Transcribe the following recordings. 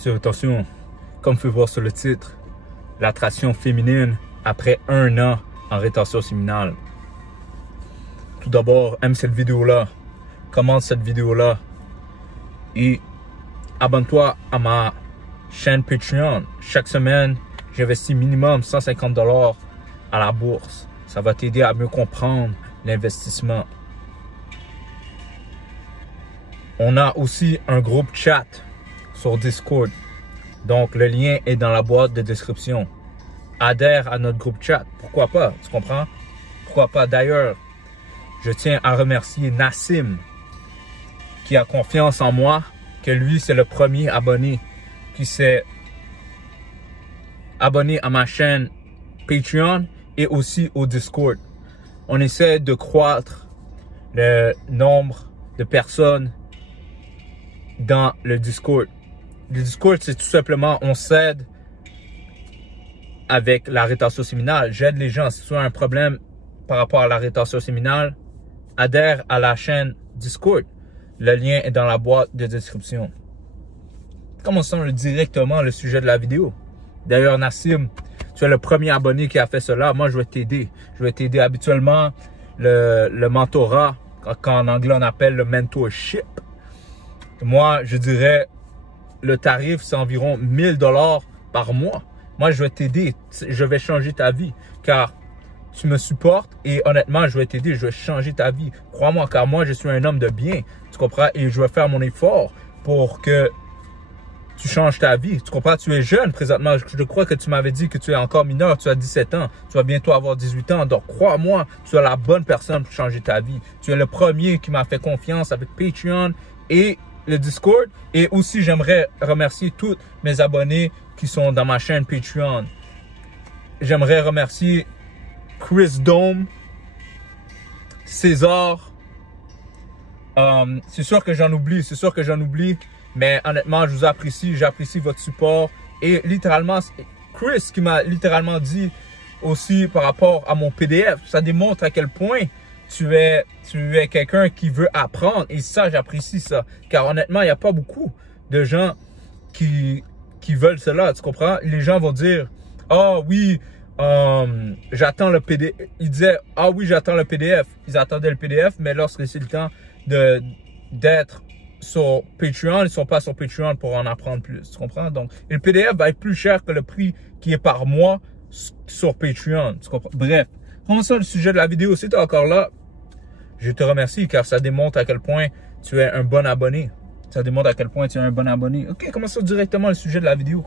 Puis attention, comme vous pouvez voir sur le titre, l'attraction féminine après 1 an en rétention séminale. Tout d'abord, aime cette vidéo-là, commente cette vidéo-là et abonne-toi à ma chaîne Patreon. Chaque semaine, j'investis minimum 150 $ à la bourse. Ça va t'aider à mieux comprendre l'investissement. On a aussi un groupe chat sur Discord. Donc, le lien est dans la boîte de description. Adhère à notre groupe chat. Pourquoi pas? Tu comprends? Pourquoi pas? D'ailleurs, je tiens à remercier Nassim qui a confiance en moi, que lui, c'est le premier abonné qui s'est abonné à ma chaîne Patreon et aussi au Discord. On essaie de croître le nombre de personnes dans le Discord. Le Discord, c'est tout simplement, on s'aide avec la rétention séminale. J'aide les gens. Si tu as un problème par rapport à la rétention séminale, adhère à la chaîne Discord. Le lien est dans la boîte de description. Commençons directement le sujet de la vidéo. D'ailleurs, Nassim, tu es le premier abonné qui a fait cela. Moi, je vais t'aider. Je vais t'aider habituellement. Le mentorat, qu'en anglais on appelle le mentorship. Moi, je dirais, le tarif, c'est environ 1000 $ par mois. Moi, je vais t'aider. Je vais changer ta vie. Car tu me supportes et honnêtement, je vais t'aider. Je vais changer ta vie. Crois-moi, car moi, je suis un homme de bien. Tu comprends? Et je vais faire mon effort pour que tu changes ta vie. Tu comprends? Tu es jeune présentement. Je crois que tu m'avais dit que tu es encore mineur. Tu as 17 ans. Tu vas bientôt avoir 18 ans. Donc, crois-moi, tu es la bonne personne pour changer ta vie. Tu es le premier qui m'a fait confiance avec Patreon et le Discord. Et aussi, j'aimerais remercier tous mes abonnés qui sont dans ma chaîne Patreon. J'aimerais remercier Chris Dome, César. C'est sûr que j'en oublie. Mais honnêtement, je vous apprécie. J'apprécie votre support. Et littéralement, Chris qui m'a littéralement dit aussi par rapport à mon PDF. Ça démontre à quel point tu es quelqu'un qui veut apprendre. Et ça, j'apprécie ça. Car honnêtement, il n'y a pas beaucoup de gens qui veulent cela. Tu comprends? Les gens vont dire, ah oui, j'attends le PDF. Ils disaient, ah oui, j'attends le PDF. Ils attendaient le PDF, mais lorsque c'est le temps d'être sur Patreon, ils ne sont pas sur Patreon pour en apprendre plus. Tu comprends? Donc, le PDF va être plus cher que le prix qui est par mois sur Patreon. Tu comprends? Bref, commençons le sujet de la vidéo. Si tu es encore là, je te remercie car ça démontre à quel point tu es un bon abonné. Ça démontre à quel point tu es un bon abonné. Ok, commençons directement le sujet de la vidéo.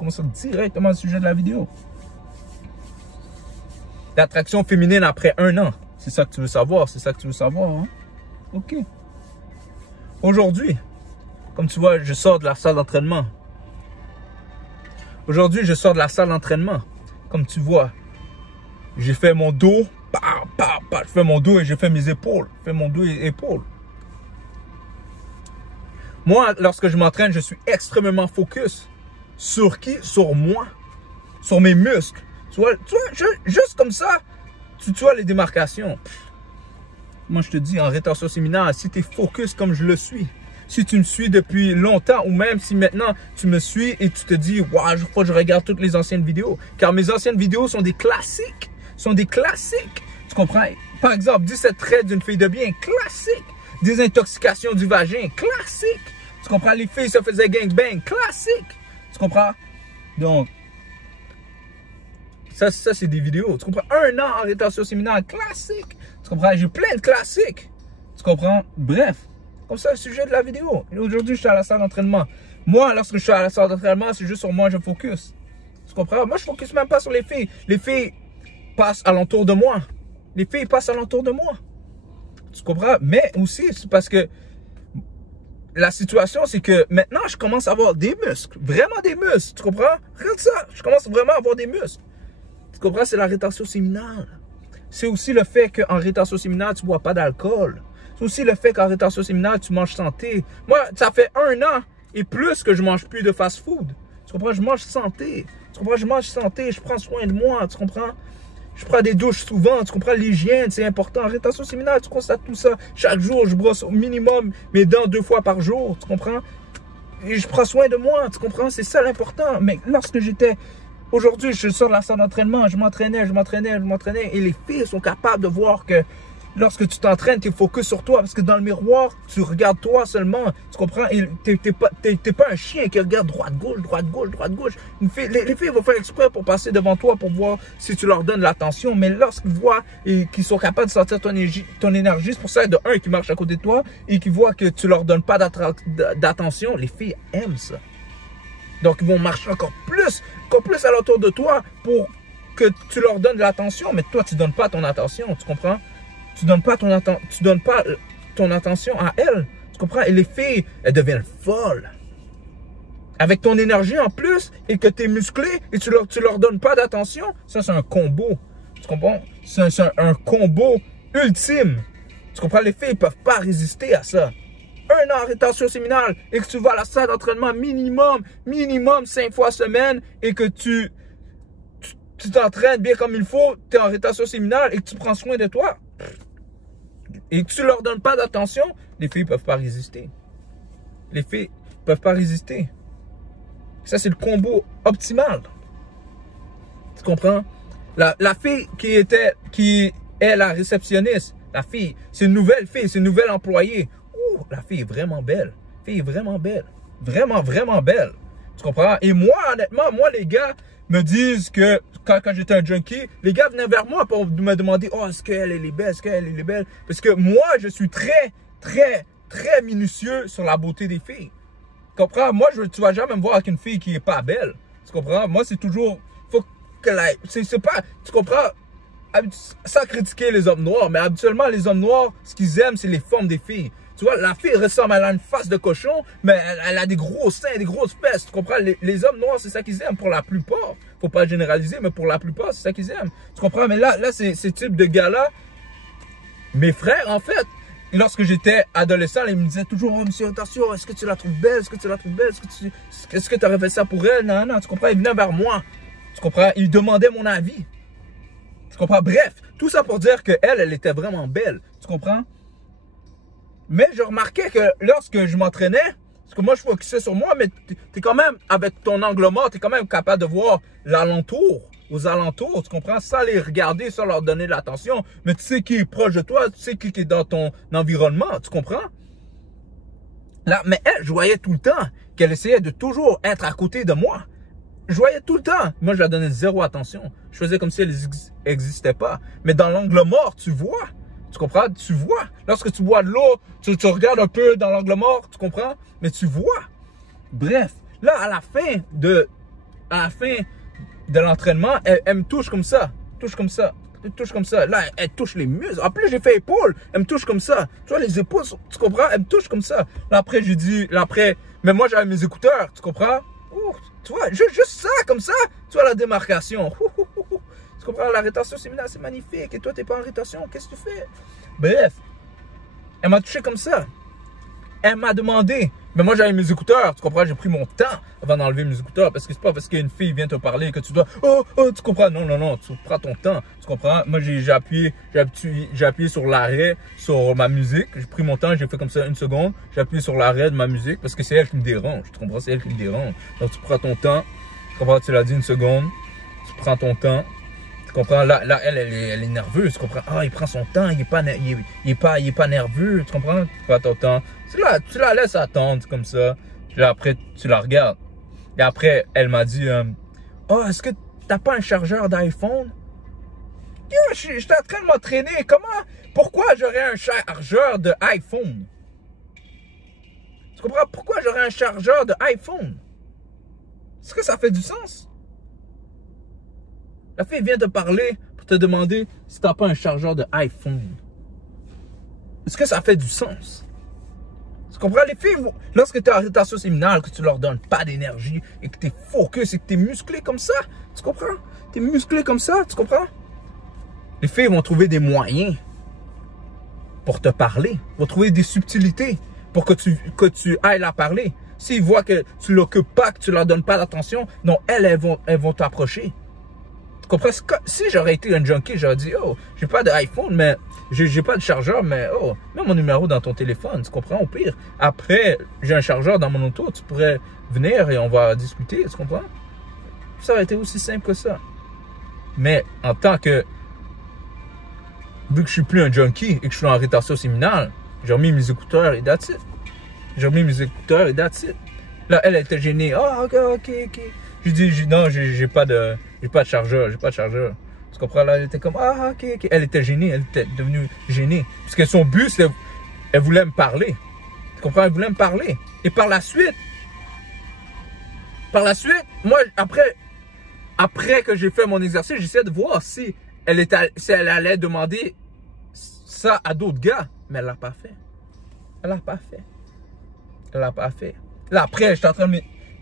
L'attraction féminine après 1 an. C'est ça que tu veux savoir. Hein? Ok. Aujourd'hui, comme tu vois, je sors de la salle d'entraînement. Comme tu vois, j'ai fait mon dos. Je fais mon dos et j'ai fait mes épaules. Moi, lorsque je m'entraîne, je suis extrêmement focus. Sur qui? Sur moi. Sur mes muscles. Tu vois, juste comme ça, tu vois les démarcations. Moi, je te dis, en rétention séminale, si tu es focus comme je le suis, si tu me suis depuis longtemps, ou même si maintenant tu me suis et tu te dis, waouh, je crois que je regarde toutes les anciennes vidéos. Car mes anciennes vidéos sont des classiques. Tu comprends? Par exemple, 17 traits d'une fille de bien, classique. Désintoxication du vagin, classique. Tu comprends? Les filles se faisaient gangbang, classique. Tu comprends? Donc, ça c'est des vidéos. Tu comprends? 1 an en rétention séminale, classique. Tu comprends? J'ai plein de classiques. Tu comprends? Bref, comme ça, le sujet de la vidéo. Aujourd'hui, je suis à la salle d'entraînement. Moi, lorsque je suis à la salle d'entraînement, c'est juste sur moi, je focus. Tu comprends? Moi, je focus même pas sur les filles. Les filles passent alentour de moi. Tu comprends? Mais aussi, c'est parce que la situation, c'est que maintenant, je commence à avoir des muscles. Vraiment des muscles. Tu comprends? Regarde ça. Je commence vraiment à avoir des muscles. Tu comprends? C'est la rétention séminale. C'est aussi le fait qu'en rétention séminale, tu ne bois pas d'alcool. C'est aussi le fait qu'en rétention séminale, tu manges santé. Moi, ça fait 1 an et plus que je mange plus de fast-food. Tu comprends? Je mange santé. Tu comprends? Je mange santé. Je prends soin de moi. Tu comprends? Je prends des douches souvent. Tu comprends? L'hygiène, c'est important. En rétention séminale, tu constates tout ça. Chaque jour, je brosse au minimum mes dents 2 fois par jour. Tu comprends? je prends soin de moi, tu comprends? C'est ça l'important. Mais lorsque j'étais... Aujourd'hui, je sors de la salle d'entraînement, je m'entraînais, et les filles sont capables de voir que lorsque tu t'entraînes, tu es focus sur toi, parce que dans le miroir, tu regardes toi seulement, tu comprends? Et t'es pas un chien qui regarde droite-gauche, droite-gauche, droite-gauche. Les filles vont faire exprès pour passer devant toi, pour voir si tu leur donnes l'attention, mais lorsqu'ils voient et qu'ils sont capables de sentir ton énergie, c'est pour ça, de un, qui marche à côté de toi, et qui voient que tu leur donnes pas d'attention, les filles aiment ça. Donc, ils vont marcher encore plus alentour de toi pour que tu leur donnes de l'attention. Mais toi, tu ne donnes pas ton attention, tu comprends? Tu donnes pas ton attention à elles, tu comprends? Et les filles, elles deviennent folles. Avec ton énergie en plus et que tu es musclé et tu leur donnes pas d'attention, ça, c'est un combo. Tu comprends? C'est un combo ultime. Tu comprends? Les filles ne peuvent pas résister à ça. Un an en rétention séminale et que tu vas à la salle d'entraînement minimum 5 fois semaine et que tu t'entraînes bien comme il faut, tu es en rétention séminale et que tu prends soin de toi et que tu leur donnes pas d'attention, les filles ne peuvent pas résister. Les filles ne peuvent pas résister. Ça, c'est le combo optimal. Tu comprends? La fille qui est la réceptionniste, la fille, c'est une nouvelle fille, c'est une nouvelle employée. La fille est vraiment belle. La fille est vraiment belle. Vraiment, vraiment belle. Tu comprends? Et moi, honnêtement, les gars me disent que quand j'étais un junkie, les gars venaient vers moi pour me demander, oh, est-ce qu'elle est belle? Est-ce qu'elle est belle? Parce que moi, je suis très, très, très minutieux sur la beauté des filles. Tu comprends? Moi, tu vas jamais me voir avec une fille qui est pas belle. Tu comprends? Moi, c'est toujours, faut qu'elle aille. C'est pas, tu comprends? Sans critiquer les hommes noirs, mais habituellement, les hommes noirs, ce qu'ils aiment, c'est les formes des filles. Tu vois, la fille ressemble, elle a une face de cochon, mais elle a des gros seins, des grosses fesses. Tu comprends? Les hommes noirs, c'est ça qu'ils aiment pour la plupart. Faut pas généraliser, mais pour la plupart, c'est ça qu'ils aiment. Tu comprends? Mais là ces types de gars-là, mes frères, en fait, lorsque j'étais adolescent, ils me disaient toujours, oh, monsieur, attention, est-ce que tu la trouves belle? Est-ce que tu la trouves belle? Est-ce que tu aurais fait ça pour elle? Non, tu comprends? Ils venaient vers moi. Tu comprends? Ils demandaient mon avis. Tu comprends? Bref, tout ça pour dire qu'elle était vraiment belle. Tu comprends? Mais je remarquais que lorsque je m'entraînais, parce que moi je focusais sur moi, mais tu es quand même, avec ton angle mort, tu es quand même capable de voir l'alentour, aux alentours, tu comprends? Sans les regarder, sans leur donner de l'attention. Mais tu sais qui est proche de toi, tu sais qui est dans ton environnement, tu comprends? Là, mais elle, je voyais tout le temps qu'elle essayait de toujours être à côté de moi. Je voyais tout le temps. Moi, je leur donnais zéro attention. Je faisais comme si elle n'existait pas. Mais dans l'angle mort, tu vois. Tu comprends? Tu vois. Lorsque tu bois de l'eau, tu regardes un peu dans l'angle mort, tu comprends? Mais tu vois. Bref, là, à la fin de l'entraînement, elle me touche comme ça. Touche comme ça. Touche comme ça. Là, elle touche les muscles. En plus, j'ai fait épaule. Elle me touche comme ça. Tu vois, les épaules, tu comprends? Elle me touche comme ça. Là, après, j'ai dit, mais moi, j'avais mes écouteurs, tu comprends? Ouh, tu vois, juste ça, comme ça, tu vois la démarcation. Tu comprends? La rétention séminale, c'est magnifique. Et toi, t'es pas en rétention. Qu'est-ce que tu fais? Bref, elle m'a touché comme ça. Elle m'a demandé. Mais moi, j'avais mes écouteurs. Tu comprends? J'ai pris mon temps avant d'enlever mes écouteurs. Parce que c'est pas parce qu'une fille vient te parler que tu dois... Oh, tu comprends? Non. Tu prends ton temps. Tu comprends? Moi, j'ai appuyé sur l'arrêt sur ma musique. J'ai pris mon temps. J'ai fait comme ça 1 seconde. J'ai appuyé sur l'arrêt de ma musique parce que c'est elle qui me dérange. Tu comprends? C'est elle qui me dérange. Donc, tu prends ton temps. Tu comprends? Tu l'as dit 1 seconde. Tu prends ton temps. Tu comprends? Là, elle est nerveuse. Tu comprends? Ah, il prend son temps. Il est pas nerveux. Tu comprends? Tu prends ton temps. Tu la laisses attendre comme ça. Puis là, après, tu la regardes. Et après, elle m'a dit, oh, est-ce que t'as pas un chargeur d'iPhone? J'étais en train de m'entraîner. Pourquoi j'aurais un chargeur d'iPhone? Tu comprends? Pourquoi j'aurais un chargeur d'iPhone? Est-ce que ça fait du sens? La fille vient te parler pour te demander si t'as pas un chargeur d'iPhone. Est-ce que ça fait du sens? Tu comprends? Les filles, lorsque tu es en rétention séminale, que tu leur donnes pas d'énergie et que tu es focus et que tu es musclé comme ça, tu comprends? Tu es musclé comme ça, tu comprends? Les filles vont trouver des moyens pour te parler, vont trouver des subtilités pour que tu ailles la parler. S'ils voient que tu l'occupes pas, que tu leur donnes pas d'attention, non, elles vont t'approcher. Tu comprends? Si j'aurais été un junkie, j'aurais dit, oh, j'ai pas d'iPhone, mais j'ai pas de chargeur, mais oh, mets mon numéro dans ton téléphone, tu comprends? Au pire, après, j'ai un chargeur dans mon auto, tu pourrais venir et on va discuter, tu comprends? Ça aurait été aussi simple que ça. Mais en tant que, vu que je suis plus un junkie et que je suis en rétention séminale, j'ai remis mes écouteurs et that's it. J'ai remis mes écouteurs et that's it. Là, elle était gênée. Ah, ok. J'ai dit, non, j'ai pas de chargeur, Tu comprends? Là, elle était comme, ah, ok. Elle était gênée, elle était devenue gênée. Parce que son but, c'était, elle voulait me parler. Tu comprends? Elle voulait me parler. Et par la suite, moi, après que j'ai fait mon exercice, j'essayais de voir si elle allait demander ça à d'autres gars. Mais elle l'a pas fait. Là, après, je suis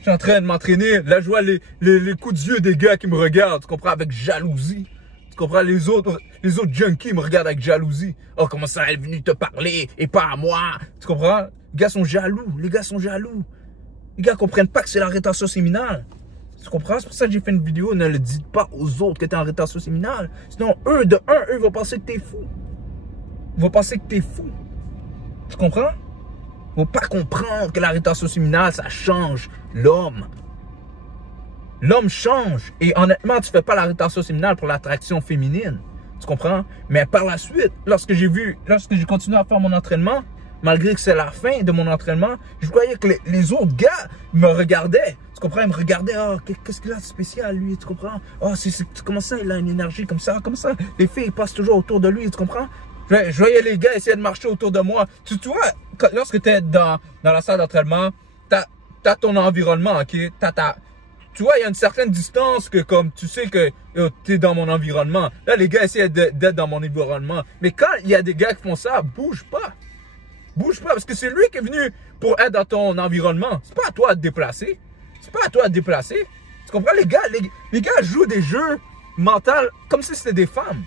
en train de m'entraîner. Là, je vois les coups d'yeux des gars qui me regardent. Tu comprends? Avec jalousie. Tu comprends? Les autres junkies me regardent avec jalousie. Oh, comment ça, elle est venue te parler et pas à moi? Tu comprends? Les gars sont jaloux. Les gars comprennent pas que c'est la rétention séminale. Tu comprends? C'est pour ça que j'ai fait une vidéo. Ne le dites pas aux autres que tu es en rétention séminale. Sinon, eux vont penser que tu es fou. Tu comprends? Faut pas comprendre que la rétention séminale, ça change l'homme. L'homme change. Et honnêtement, tu fais pas la rétention séminale pour l'attraction féminine. Tu comprends? Mais par la suite, lorsque j'ai continué à faire mon entraînement, malgré que c'est la fin de mon entraînement, je voyais que les autres gars me regardaient. Tu comprends? Ils me regardaient. Oh, qu'est-ce qu'il a de spécial, lui? Tu comprends? Oh, comment ça, il a une énergie comme ça? Les filles passent toujours autour de lui. Tu comprends? Je voyais les gars essayer de marcher autour de moi. Tu vois, lorsque tu es dans la salle d'entraînement, tu as ton environnement, ok? Tu vois, il y a une certaine distance que comme tu sais que tu es dans mon environnement. Là, les gars essaient d'être dans mon environnement. Mais quand il y a des gars qui font ça, bouge pas. Parce que c'est lui qui est venu pour être dans ton environnement. C'est pas à toi de te déplacer. Tu comprends? Les gars jouent des jeux mentaux comme si c'était des femmes.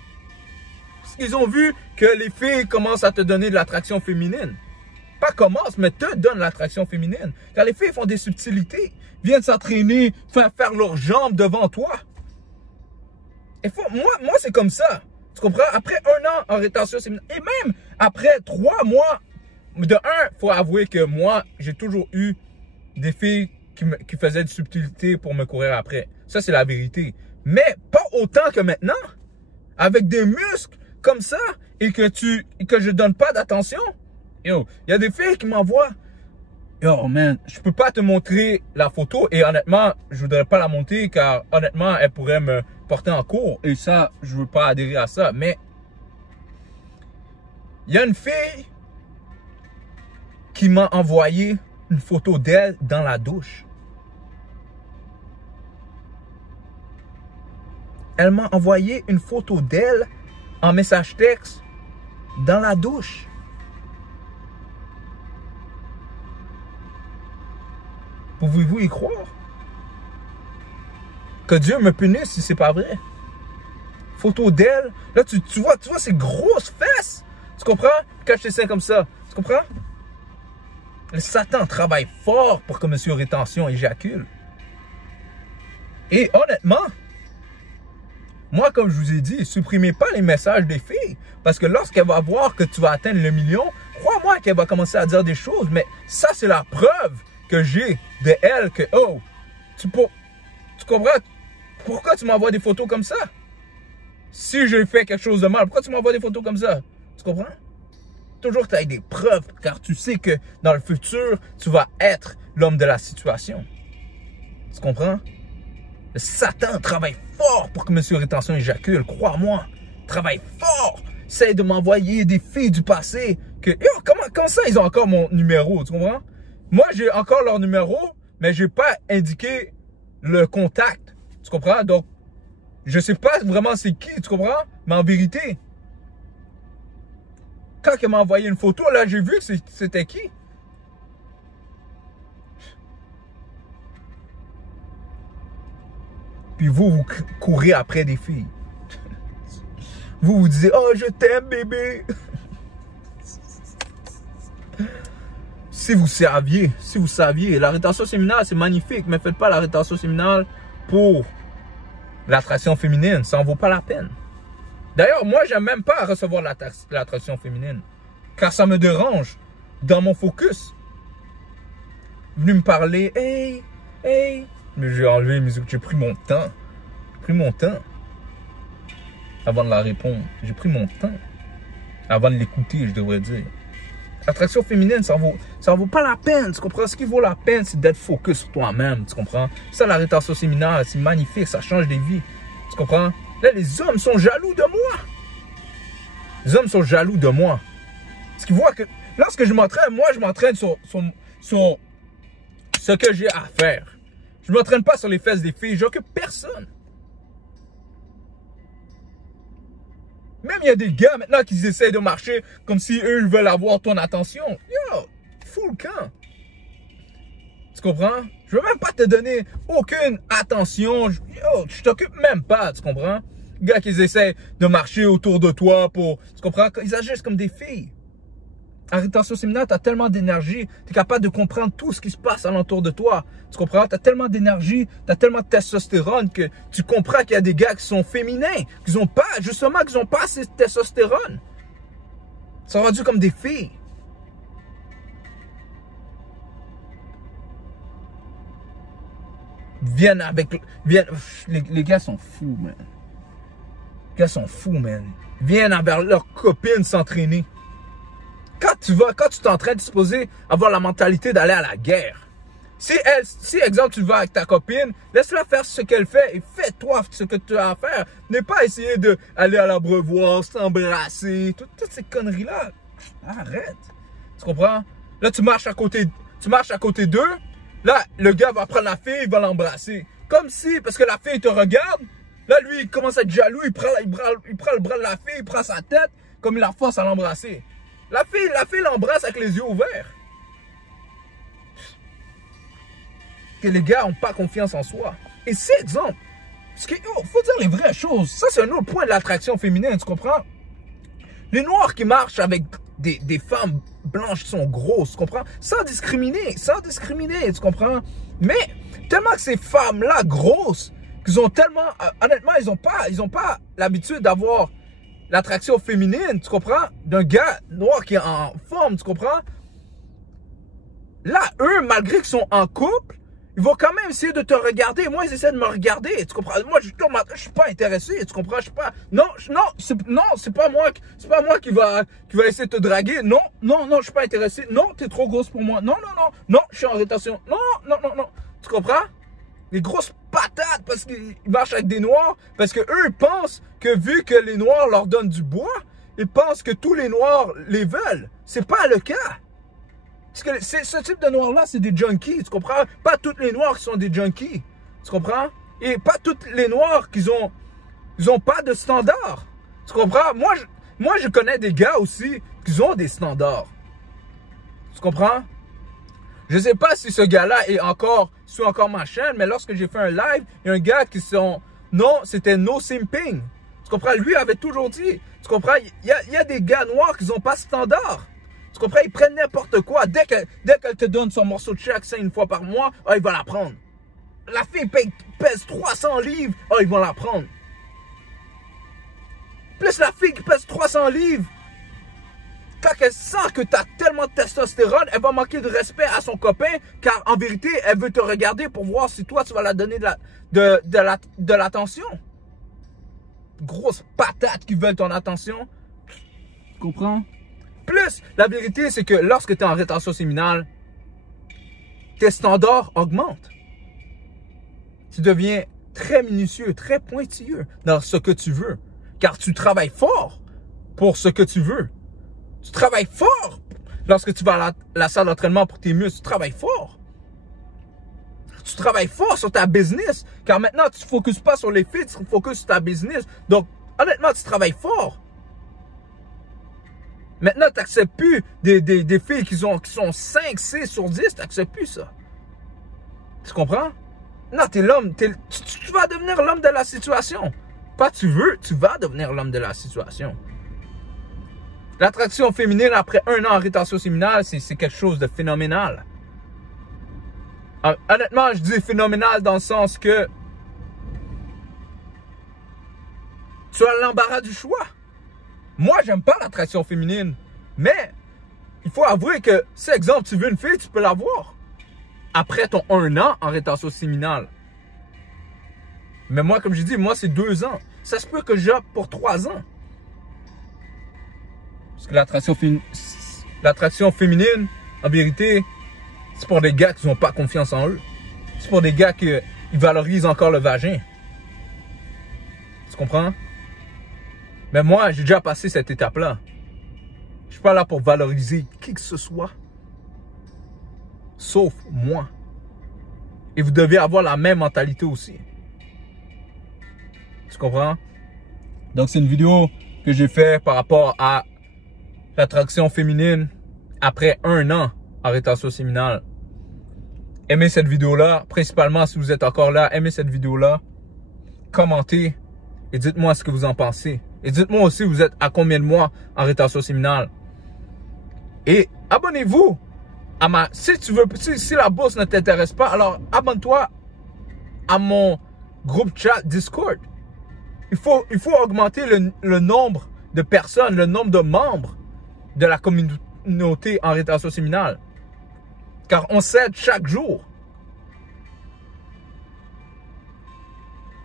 Parce qu'ils ont vu que les filles commencent à te donner de l'attraction féminine. Pas commencent, mais te donnent l'attraction féminine. Car les filles font des subtilités, viennent s'entraîner, faire leurs jambes devant toi. Et moi c'est comme ça. Tu comprends? Après 1 an en rétention séminale, et même après 3 mois, de un, il faut avouer que moi, j'ai toujours eu des filles qui faisaient des subtilités pour me courir après. Ça, c'est la vérité. Mais pas autant que maintenant. Avec des muscles comme ça et que je donne pas d'attention. Yo, il y a des filles qui m'envoient. Yo, man, je peux pas te montrer la photo et honnêtement, je voudrais pas la montrer car honnêtement, elle pourrait me porter en cours et ça, je veux pas adhérer à ça. Mais il y a une fille qui m'a envoyé une photo d'elle dans la douche. Elle m'a envoyé une photo d'elle en message texte dans la douche. Pouvez-vous y croire? Que Dieu me punisse si c'est pas vrai. Photo d'elle. Là, tu vois ces grosses fesses. Tu comprends? Quand je te sais comme ça. Tu comprends? Le Satan travaille fort pour que Monsieur Rétention éjacule. Et honnêtement, moi, comme je vous ai dit, supprimez pas les messages des filles. Parce que lorsqu'elle va voir que tu vas atteindre le million, crois-moi qu'elle va commencer à dire des choses. Mais ça, c'est la preuve que j'ai de elle que, oh, tu comprends? Pourquoi tu m'envoies des photos comme ça? Si j'ai fait quelque chose de mal, pourquoi tu m'envoies des photos comme ça? Tu comprends? Toujours tu as des preuves, car tu sais que dans le futur, tu vas être l'homme de la situation. Tu comprends? Le Satan travaille fort pour que Monsieur Rétention éjacule, crois-moi. Travaille fort. Essaye de m'envoyer des filles du passé. Comment ça, ils ont encore mon numéro, tu comprends? Moi, j'ai encore leur numéro, mais je n'ai pas indiqué le contact. Tu comprends? Donc, je ne sais pas vraiment c'est qui, tu comprends? Mais en vérité, quand elle m'a envoyé une photo, là, j'ai vu que c'était qui. Puis vous courez après des filles. Vous disiez, oh, je t'aime, bébé. Si vous saviez, la rétention séminale, c'est magnifique, mais faites pas la rétention séminale pour l'attraction féminine, ça en vaut pas la peine. D'ailleurs, moi, j'aime même pas recevoir l'attraction féminine. Car ça me dérange dans mon focus. Venu me parler, hey, hey. Mais j'ai enlevé les musiques, j'ai pris mon temps. J'ai pris mon temps. Avant de la répondre. J'ai pris mon temps. Avant de l'écouter, je devrais dire. L'attraction féminine, ça en vaut pas la peine. Tu comprends? Ce qui vaut la peine, c'est d'être focus sur toi-même. Tu comprends? Ça, la rétention séminale, c'est magnifique. Ça change des vies. Tu comprends? Là, les hommes sont jaloux de moi. Les hommes sont jaloux de moi. Parce qu'ils voient que lorsque je m'entraîne, moi, je m'entraîne sur ce que j'ai à faire. Je ne m'entraîne pas sur les fesses des filles. J'occupe personne. Même il y a des gars maintenant qui essaient de marcher comme si eux ils veulent avoir ton attention. Yo, fous le camp. Tu comprends? Je veux même pas te donner aucune attention. Yo, je t'occupe même pas, tu comprends? Les gars qui essaient de marcher autour de toi pour... Tu comprends? Ils agissent comme des filles. En rétention séminale, tu as tellement d'énergie, tu es capable de comprendre tout ce qui se passe alentour de toi. Tu comprends? Tu as tellement d'énergie, tu as tellement de testostérone que tu comprends qu'il y a des gars qui sont féminins, qui n'ont pas, justement, qui n'ont pas assez de testostérone. Ils sont rendus comme des filles. Les gars sont fous, man. Les gars sont fous, man. Viennent envers leurs copines s'entraîner. Quand tu t'entraînes, tu es supposé avoir la mentalité d'aller à la guerre. Si, exemple, tu vas avec ta copine, laisse-la faire ce qu'elle fait et fais-toi ce que tu as à faire. N'aie pas essayer d'aller à l'abreuvoir, s'embrasser, toutes ces conneries-là. Arrête. Tu comprends? Là, tu marches à côté d'eux. Là, le gars va prendre la fille, il va l'embrasser. Comme si, parce que la fille te regarde, là, lui, il commence à être jaloux, il prend le bras de la fille, il prend sa tête, comme il la force à l'embrasser. La fille l'embrasse avec les yeux ouverts. Que les gars n'ont pas confiance en soi. Et c'est exemple. Parce qu'il faut dire les vraies choses. Ça, c'est un autre point de l'attraction féminine, tu comprends? Les noirs qui marchent avec des femmes blanches qui sont grosses, tu comprends? Sans discriminer, tu comprends? Mais tellement que ces femmes-là grosses, qu'ils ont tellement... honnêtement, ils ont pas l'habitude d'avoir l'attraction féminine, tu comprends? D'un gars noir qui est en forme, tu comprends? Là, eux, malgré qu'ils sont en couple, ils vont quand même essayer de te regarder. Moi, ils essaient de me regarder, tu comprends? Moi, je suis pas intéressé, tu comprends? Je suis pas... Non, c'est pas moi qui va essayer de te draguer. Non, je suis pas intéressé. Non, t'es trop grosse pour moi. Non, je suis en rétention. Non. Tu comprends? Les grosses patates parce qu'ils marchent avec des noirs, parce que eux pensent que vu que les noirs leur donnent du bois, ils pensent que tous les noirs les veulent. C'est pas le cas. Parce que ce type de noirs-là, c'est des junkies, tu comprends? Pas toutes les noirs qui sont des junkies, tu comprends? Et pas toutes les noirs qui ont pas de standards, tu comprends? Moi, je connais des gars aussi qui ont des standards, tu comprends? Je sais pas si ce gars-là est encore sur ma chaîne, mais lorsque j'ai fait un live, il y a un gars qui c'était No Simping. Tu comprends? Lui avait toujours dit. Tu comprends? Il y a des gars noirs qui n'ont pas de standard. Tu comprends? Ils prennent n'importe quoi. Dès qu'elle te donne son morceau de chaque une fois par mois, il va la prendre. La fille pèse 300 livres, ils vont la prendre. Plus la fille qui pèse 300 livres, quand elle sent que tu as tellement de testostérone, elle va manquer de respect à son copain, car en vérité, elle veut te regarder pour voir si toi, tu vas la donner de l'attention. Grosse patate qui veulent ton attention. Tu comprends? Plus, la vérité, c'est que lorsque tu es en rétention séminale, tes standards augmentent. Tu deviens très minutieux, très pointilleux dans ce que tu veux, car tu travailles fort pour ce que tu veux. Tu travailles fort lorsque tu vas à la salle d'entraînement pour tes muscles. Tu travailles fort. Tu travailles fort sur ta business. Car maintenant, tu ne te focuses pas sur les filles, tu te focuses sur ta business. Donc, honnêtement, tu travailles fort. Maintenant, tu n'acceptes plus des filles qui sont 5, 6 sur 10. Tu n'acceptes plus ça. Tu comprends? Non, tu es l'homme. Tu vas devenir l'homme de la situation. Pas tu veux, tu vas devenir l'homme de la situation. L'attraction féminine après 1 an en rétention séminale, c'est quelque chose de phénoménal. Honnêtement, je dis phénoménal dans le sens que tu as l'embarras du choix. Moi, j'aime pas l'attraction féminine. Mais, il faut avouer que, si, exemple, tu veux une fille, tu peux l'avoir. Après ton 1 an en rétention séminale. Mais moi, comme je dis, moi, c'est 2 ans. Ça se peut que j'opte pour 3 ans. Parce que l'attraction féminine, en vérité, c'est pour des gars qui n'ont pas confiance en eux. C'est pour des gars qui valorisent encore le vagin. Tu comprends? Mais moi, j'ai déjà passé cette étape-là. Je suis pas là pour valoriser qui que ce soit. Sauf moi. Et vous devez avoir la même mentalité aussi. Tu comprends? Donc, c'est une vidéo que j'ai fait par rapport à l'attraction féminine après 1 an en rétention séminale. Aimez cette vidéo-là. Principalement, si vous êtes encore là, aimez cette vidéo-là. Commentez et dites-moi ce que vous en pensez. Et dites-moi aussi, vous êtes à combien de mois en rétention séminale. Et abonnez-vous à ma... Si la bourse ne t'intéresse pas, alors abonne-toi à mon groupe chat Discord. Il faut augmenter le nombre de personnes, le nombre de membres de la communauté en rétention séminale. Car on s'aide chaque jour.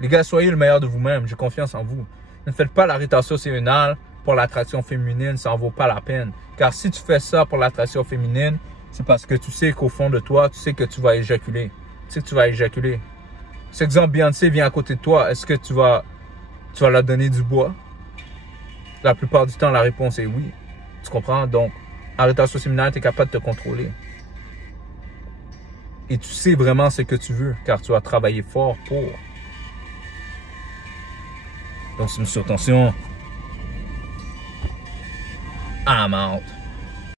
Les gars, soyez le meilleur de vous-même. J'ai confiance en vous. Ne faites pas la rétention séminale pour l'attraction féminine. Ça en vaut pas la peine. Car si tu fais ça pour l'attraction féminine, c'est parce que tu sais qu'au fond de toi, tu sais que tu vas éjaculer. Tu sais que tu vas éjaculer. Si exemple Beyoncé vient à côté de toi, est-ce que tu vas leur donner du bois? La plupart du temps, la réponse est oui. Tu comprends? Donc, en rétention séminale, tu es capable de te contrôler. Et tu sais vraiment ce que tu veux, car tu as travaillé fort pour. Donc, c'est une surtension. I'm out.